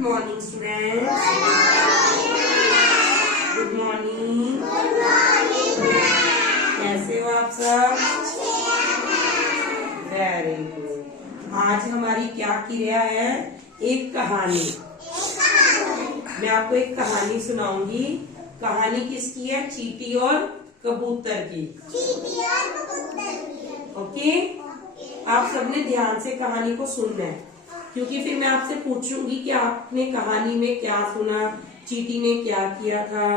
Morning students. Good morning. कैसे हो आप सब? Very good. आज हमारी क्या क्रिया है? एक कहानी। मैं आपको एक कहानी सुनाऊंगी। कहानी किसकी है? चींटी और कबूतर की। ओके, आप सबने ध्यान से कहानी को सुनना है, क्योंकि फिर मैं आपसे पूछूंगी कि आपने कहानी में क्या सुना, चींटी ने क्या किया था,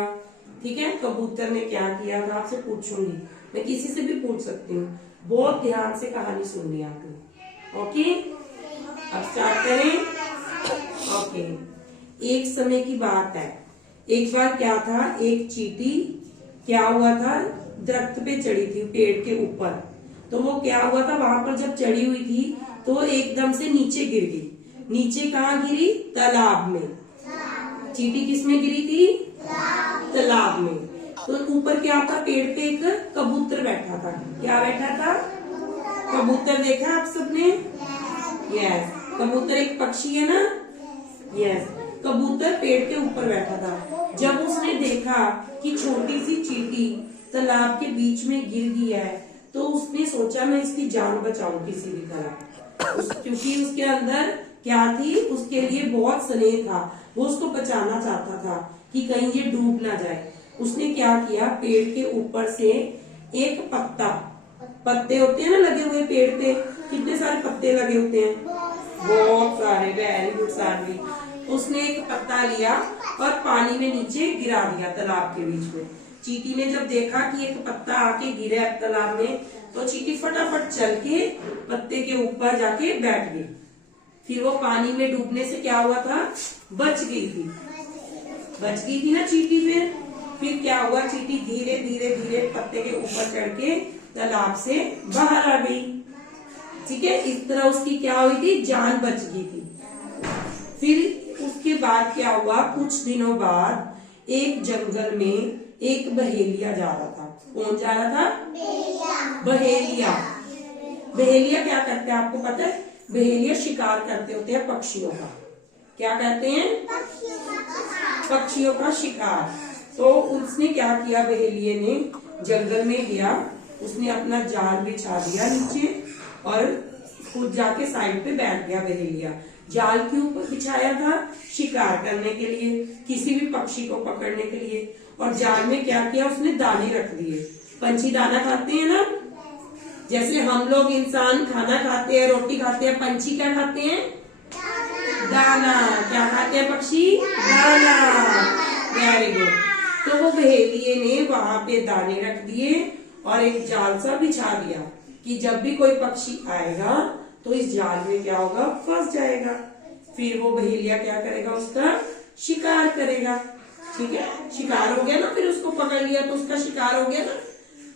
ठीक है, कबूतर ने क्या किया था, आपसे पूछूंगी। मैं किसी से भी पूछ सकती हूँ। बहुत ध्यान से कहानी सुननी है आपने। ओके, अब स्टार्ट करें। ओके, एक समय की बात है। एक बार क्या था, एक चींटी क्या हुआ था, दरख्त पे चढ़ी थी, पेड़ के ऊपर। तो वो क्या हुआ था, वहां पर जब चढ़ी हुई थी तो एकदम से नीचे गिर गई। नीचे कहाँ गिरी? तालाब में। चींटी किस में गिरी थी? तालाब में। तो ऊपर क्या था, पेड़ पे एक कबूतर बैठा था। क्या बैठा था? कबूतर। देखा आप सबने? यस, कबूतर एक पक्षी है ना। यस, कबूतर पेड़ के ऊपर बैठा था। जब उसने देखा कि छोटी सी चींटी तालाब के बीच में गिर गई है, तो उसने सोचा मैं इसकी जान बचाऊं किसी भी तरह। क्योंकि उसके अंदर क्या थी, उसके लिए बहुत स्नेह था। वो उसको बचाना चाहता था कि कहीं ये डूब ना जाए। उसने क्या किया, पेड़ के ऊपर से एक पत्ता, पत्ते होते हैं ना लगे हुए पेड़ पे, कितने सारे पत्ते लगे होते हैं, बहुत सारे। Very good Saanvi. उसने एक पत्ता लिया और पानी में नीचे गिरा दिया तालाब के बीच में। चींटी ने जब देखा कि एक पत्ता आके गिरा तालाब में, तो चींटी फटाफट चल के पत्ते के ऊपर जाके बैठ गई। फिर वो पानी में डूबने से क्या हुआ था, बच गई थी। बच गई थी ना चींटी। फिर क्या हुआ, चींटी धीरे धीरे धीरे पत्ते के ऊपर चढ़ के तालाब से बाहर आ गई। ठीक है, इस तरह उसकी क्या हुई थी, जान बच गई थी। फिर उसके बाद क्या हुआ, कुछ दिनों बाद एक जंगल में एक बहेलिया जा रहा था। कौन जा रहा था? बहेलिया। बहेलिया क्या करते हैं आपको पता है? बहेलिया शिकार करते होते हैं पक्षियों का। क्या करते हैं? पक्षियों का शिकार। तो उसने क्या किया, बहेलिये ने जंगल में गया, उसने अपना जाल बिछा दिया नीचे और खुद जाके साइड पे बैठ गया। बहेलिया जाल के ऊपर बिछाया था शिकार करने के लिए, किसी भी पक्षी को पकड़ने के लिए। और जाल में क्या किया, उसने दाने रख दिए। पंछी दाना खाते हैं ना, जैसे हम लोग इंसान खाना खाते हैं, रोटी खाते हैं, पंछी क्या खाते हैं? दाना। क्या खाते हैं पक्षी? दाना। Very good. तो वो बहेलिये ने वहां पे दाने रख दिए और एक जाल सा बिछा दिया कि जब भी कोई पक्षी आएगा तो इस जाल में क्या होगा, फंस जाएगा। फिर वो बहेलिया क्या करेगा, उसका शिकार करेगा। ठीक है, शिकार हो गया ना, फिर उसको पकड़ लिया तो उसका शिकार हो गया ना।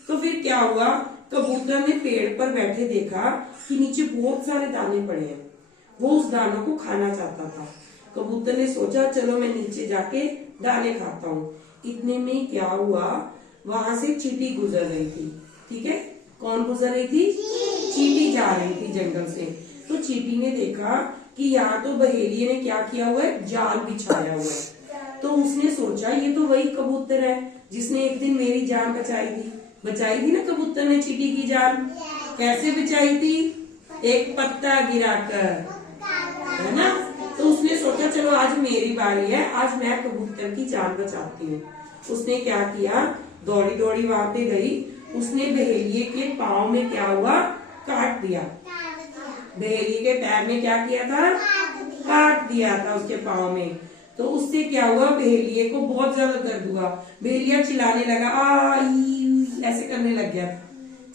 तो फिर क्या हुआ, कबूतर ने पेड़ पर बैठे देखा कि नीचे बहुत सारे दाने पड़े हैं। वो उस दानों को खाना चाहता था। कबूतर ने सोचा चलो मैं नीचे जाके दाने खाता हूँ। इतने में क्या हुआ, वहां से चींटी गुजर रही थी। ठीक है, कौन गुजर रही थी? चींटी जा रही थी जंगल से। तो चींटी ने देखा कि यहाँ तो बहेलिये ने क्या किया हुआ है, जाल बिछाया हुआ है। तो उसने सोचा ये तो वही कबूतर है जिसने एक दिन मेरी जान बचाई थी। बचाई थी ना कबूतर ने चींटी की जान। कैसे बचाई थी? एक पत्ता गिराकर, है ना। तो उसने सोचा चलो आज मेरी बारी है, आज मैं कबूतर की जान बचाती हूँ। उसने क्या किया, दौड़ी दौड़ी वहां पे गई। उसने बहेलिये के पाँव में क्या हुआ, काट दिया। बहेलिये के पैर में क्या किया था, काट दिया था उसके पाँव में। तो उससे क्या हुआ, बहेलिये को बहुत ज्यादा दर्द हुआ। बहेलिया चिल्लाने लगा, ऐसे करने लग गया।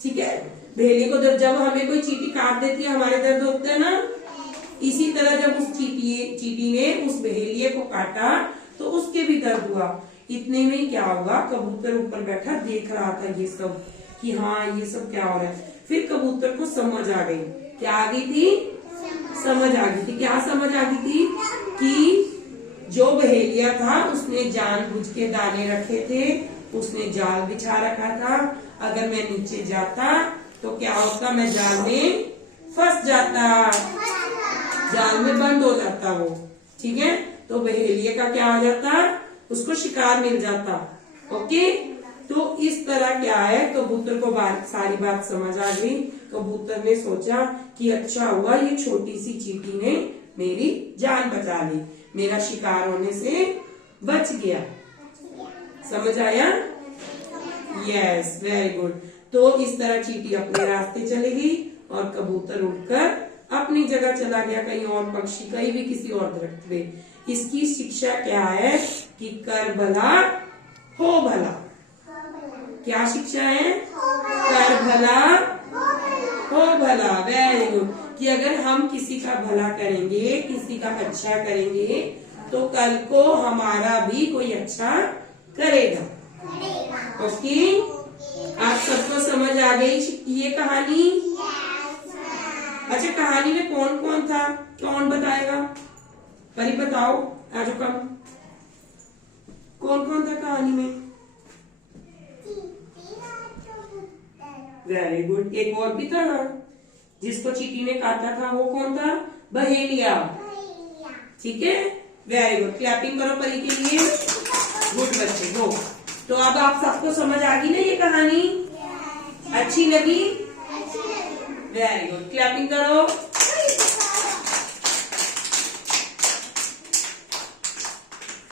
ठीक है, बहेलिये को दर्द, जब हमें कोई चींटी काट देती है हमारे दर्द होता है ना, इसी तरह जब उस चींटी ने उस बहेलिये को काटा तो उसके भी दर्द हुआ। इतने में क्या हुआ, कबूतर ऊपर बैठा देख रहा था ये सब कि हाँ ये सब क्या हो रहा है। फिर कबूतर को समझ आ गई। क्या आ गई थी? समझ आ गई थी। क्या समझ आ गई थी? कि जो बहेलिया था उसने जानबूझ के दाने रखे थे, उसने जाल बिछा रखा था। अगर मैं नीचे जाता तो क्या होता, मैं जाल में फंस जाता, जाल में बंद हो जाता वो। ठीक है, तो बहेलिये का क्या हो जाता, उसको शिकार मिल जाता। ओके, तो इस तरह क्या है, कबूतर को सारी बात समझ आ गई। कबूतर ने सोचा कि अच्छा हुआ ये छोटी सी चींटी ने मेरी जान बचा ली, मेरा शिकार होने से बच गया। समझ आया? Yes, very good. तो इस तरह चींटी अपने रास्ते चली गई और कबूतर उड़कर अपनी जगह चला गया, कहीं और पक्षी कहीं भी किसी और दरख्त पे। इसकी शिक्षा क्या है कि कर भला हो भला। क्या शिक्षा है? कर भला हो भला। Very good. कि अगर हम किसी का भला करेंगे, किसी का अच्छा करेंगे, तो कल को हमारा भी कोई अच्छा करेगा। ओके, आप सबको समझ आ गई ये कहानी? अच्छा, कहानी में कौन कौन था, कौन बताएगा? परी बताओ, आज कम कौन कौन था कहानी में? Very good. एक और भी था ना जिसको चींटी ने काटा था, वो कौन था? बहेलिया। ठीक है, वेरी गुड। क्लैपिंग करो परी के लिए। गुड बच्चे, गो। तो अब आप सबको समझ आ गई ना ये कहानी? अच्छी लगी? वेरी गुड, क्लैपिंग करो।